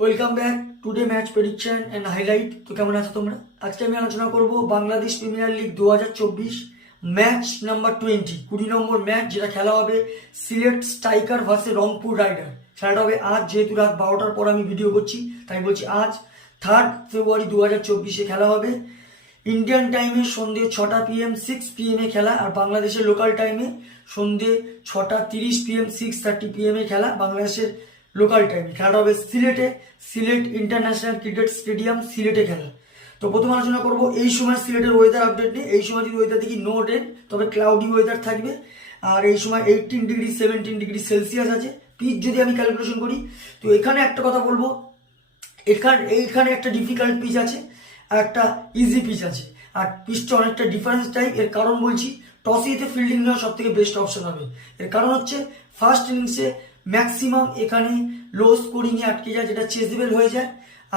Welcome back today match prediction and highlight. তো কেমন আছো তোমরা? আজকে আমি আলোচনা করব Bangladesh premier league 2024 match number 20 number match, যেটা খেলা হবে Sylhet striker versus Rangpur rider. খেলাটা হবে আজ, যেহেতু রাত 12টার পর আমি ভিডিও করছি তাই বলছি আজ 3 ফেব্রুয়ারি 2024 খেলা হবে। ইন্ডিয়ান টাইমে সন্ধ্যে 6টা PM 6 PM খেলা, আর বাংলাদেশের লোকাল টাইমে সন্ধ্যে 6:30 PM 6:30 PM খেলা বাংলাদেশের লোকাল টাইমে। খেলাটা হবে সিলেটে, সিলেট ইন্টারন্যাশনাল ক্রিকেট স্টেডিয়াম সিলেটে খেলা। তো প্রথম আলোচনা করব এই সময় সিলেটের ওয়েদার আপডেট নিয়ে। এই সময় যদি ওয়েদার দেখি নো রেন, তবে ক্লাউডি ওয়েদার থাকবে। আর এই সময় 18 ডিগ্রি 17 ডিগ্রি সেলসিয়াস আছে। পিচ যদি আমি ক্যালকুলেশন করি, তো এখানে একটা কথা বলবো, এইখানে একটা ডিফিকাল্ট পিচ আছে আর একটা ইজি পিচ আছে, আর পিচটা অনেকটা ডিফারেন্স টাইপ। এর কারণ বলছি, টসে এতে ফিল্ডিং নেওয়া সব থেকে বেস্ট অপশন হবে। এর কারণ হচ্ছে ফার্স্ট ইনিংসে ম্যাক্সিমাম এখানে লো স্কোরিংয়ে আটকে যায়, যেটা চেসেবল হয়ে যায়।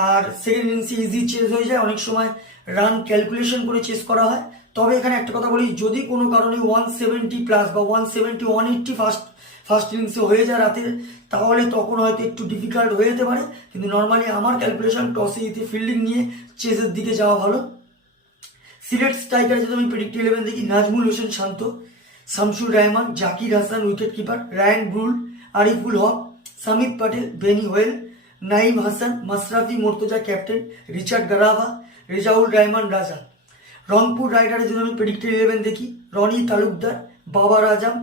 আর সেকেন্ড ইনিংসে ইজি চেস হয়ে যায়, অনেক সময় রান ক্যালকুলেশন করে চেস করা হয়। তবে এখানে একটা কথা বলি, যদি কোনো কারণে 170 প্লাস বা 170 180 ফার্স্ট ইনিংসে হয়ে যায় রাতে, তাহলে তখন হয়তো একটু ডিফিকাল্ট হয়ে যেতে পারে। কিন্তু নর্মালি আমার ক্যালকুলেশন টসে জিতে ফিল্ডিং নিয়ে চেসের দিকে যাওয়া ভালো। সিলেট স্ট্রাইকার যদি আমি প্রেডিক্ট 11 দেখি, Najmul Hossain Shanto, Shamsur Rahman, Zakir Hasan wicket keeper, Ryan Burl, Ariful Haque, Samit Patel, Benny Howell, Naim Hasan, Mashrafe Mortaza captain, Richard Ngarava, Rezaur Rahman Raja. Rangpur রাইডারের জন্য আমি প্রেডিক্ট 11 দেখি, রনি তালুকদার, বাবার আজম,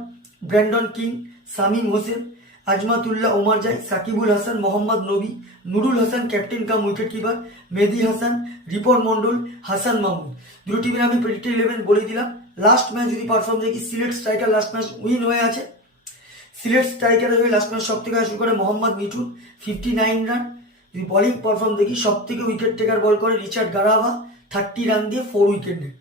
ব্র্যান্ডন কিং, শামীম হোসেন, আজমাতুল্লাহ ওমারজাই, সাকিবুল হাসান, মোহাম্মদ নবী, নুরুল হাসান ক্যাপ্টেন কাম উইকেট কিপার, মেহেদি হাসান, রিপন মন্ডল, হাসান মাহমুদ। দুটো টিমের আমি প্রেডিক্ট 11 বলে দিলাম। লাস্ট ম্যাচ যদি পারফর্ম দেখি, Sylhet striker last match win হয়ে আছে। সিলেট স্ট্রাইকারের হয়ে লাস্ট ম্যাচ সব থেকে শুরু করে মোহাম্মদ মিঠুন 59 রান। যদি বোলিং পারফর্ম দেখি, সব থেকে উইকেট টেকার বল করে রিচার্ড গারাভা 30 রান দিয়ে 4 উইকেট নেয়।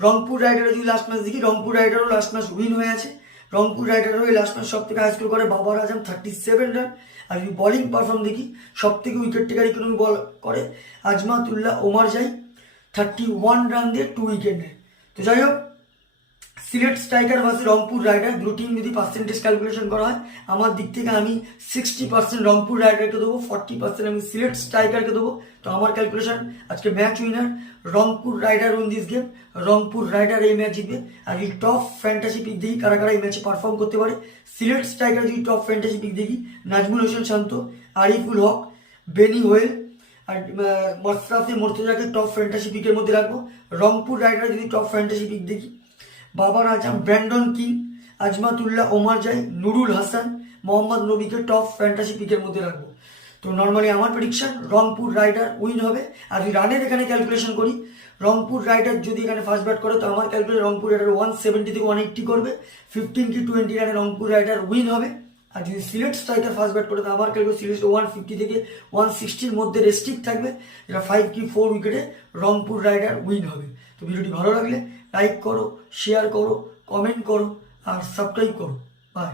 রংপুর রাইডারের যদি লাস্ট ম্যাচ দেখি, রংপুর রাইডারও লাস্ট ম্যাচ উইন হয়ে আছে। রংপুর রাইডার হয়ে লাস্ট ম্যাচ সব থেকে হাই স্কোর করে বাবার আজম 37 রান। আর যদি বোলিং পারফর্ম দেখি, সব থেকে উইকেট টেকার ইকোনমি বল করে আজমাতুল্লাহ ওমারজাই 31 রান দিয়ে 2 উইকেট নেয়। তো যাই হোক, Sylhet striker versus Rangpur rider দুটো টিম যদি পার্সেন্টেজ ক্যালকুলেশন করা হয়, আমার দিক থেকে আমি 60% রংপুর রাইডারকে দেবো, 40% আমি সিলেট স্ট্রাইকারকে দেবো। তো আমার ক্যালকুলেশন আজকে match winner Rangpur rider win this game. Rangpur rider এই ম্যাচ জিতবে। আর এই টপ ফ্যান্টাসি পিক দেখি কারা কারা এই ম্যাচে পারফর্ম করতে পারে। সিলেট স্ট্রাইকার যদি টপ ফ্যান্টাসি পিক দেখি, নাজমুল হোসেন শান্ত, আরিফুল হক, বেনি হোয়েল আর মাশরাফি মোর্তজাকে টপ ফ্যান্টাসি পিকের মধ্যে রাখবো। রংপুর রাইডার যদি টপ ফ্যান্টাসি পিক দেখি, বাবার আজম, ব্র্যান্ডন কিং, আজমাতুল্লাহ ওমারজাই, নুরুল হাসান, মোহাম্মদ নবীকে টপ ফ্যান্টাসি পিকের মধ্যে রাখবো। তো নর্মালি আমার প্রেডিকশন রংপুর রাইডার উইন হবে। আর যদি রানের এখানে ক্যালকুলেশন করি, রংপুর রাইডার যদি এখানে ফার্স্ট ব্যাট করে, তো আমার ক্যালকুলেশন রংপুর রাইডার 170 থেকে 180 করবে, 15 কি 20 রানে রংপুর রাইডার উইন হবে। আর যদি সিলেট স্ট্রাইকার ফার্স্ট ব্যাট করে, তো আমার ক্যালকুলেশন সিলেট 150 থেকে 160-র মধ্যে রেস্ট্রিক্ট থাকবে, যেটা 5 কি 4 উইকেটে রংপুর রাইডার উইন হবে। তো ভিডিওটি ভালো লাগলে লাইক করো, শেয়ার করো, কমেন্ট করো আর সাবস্ক্রাইব করো। বাই।